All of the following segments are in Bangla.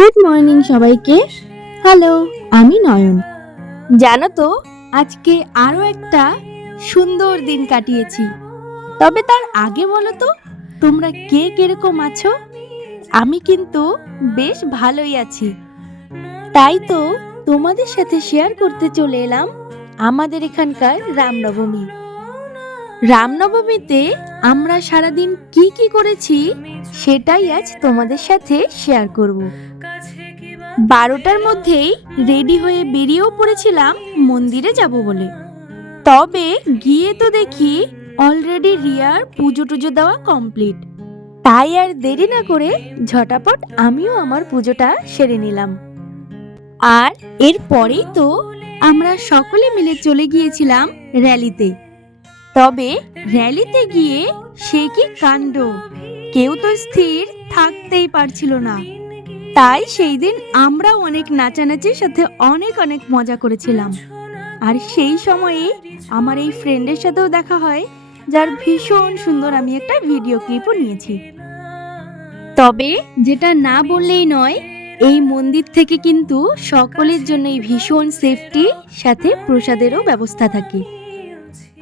গুড মর্নিং সবাইকে। হ্যালো, আমি নয়ন। জানো তো আজকে আরো একটা সুন্দর দিন কাটিয়েছি। তবে তার আগে বলো তো তোমরা কে কিরকম আছো? আমি কিন্তু বেশ ভালোই আছি। তাই তো তোমাদের সাথে শেয়ার করতে চলে এলাম আমাদের এখানকার রামনবমী। রামনবমীতে আমরা সারাদিন কি কি করেছি সেটাই আজ তোমাদের সাথে শেয়ার করব। 12টার মধ্যেই রেডি হয়ে বেরিয়েও পড়েছিলাম মন্দিরে যাব বলে। তবে গিয়ে তো দেখি অলরেডি রিয়ার পুজো টুজো দেওয়া কমপ্লিট। তাই আর দেরি না করে ঝটাপট আমিও আমার পুজোটা সেরে নিলাম। আর এরপরেই তো আমরা সকলে মিলে চলে গিয়েছিলাম র্যালিতে। তবে র্যালিতে গিয়ে সে কি কাণ্ড, কেউ তো স্থির থাকতেই পারছিল না। তাই সেই দিন আমরাও অনেক নাচানাচির সাথে অনেক অনেক মজা করেছিলাম। আর সেই সময়ে আমার এই ফ্রেন্ডের সাথেও দেখা হয়, যার ভীষণ সুন্দর আমি একটা ভিডিও ক্লিপও নিয়েছি। তবে যেটা না বললেই নয়, এই মন্দির থেকে কিন্তু সকলের জন্যই ভীষণ সেফটি, সাথে প্রসাদেরও ব্যবস্থা থাকে।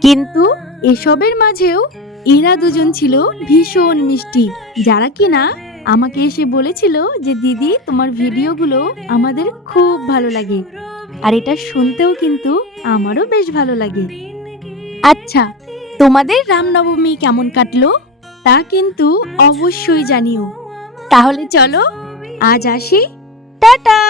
কিন্তু এসবের মাঝেও এরা দুজন ছিল ভীষণ মিষ্টি, যারা কিনা আমাকে এসে বলেছিল যে দিদি তোমার ভিডিওগুলো আমাদের খুব ভালো লাগে। আর এটা শুনতেও কিন্তু আমারও বেশ ভালো লাগে। আচ্ছা, তোমাদের রামনবমী কেমন কাটলো তা কিন্তু অবশ্যই জানিও। তাহলে চলো আজ আসি, টাটা।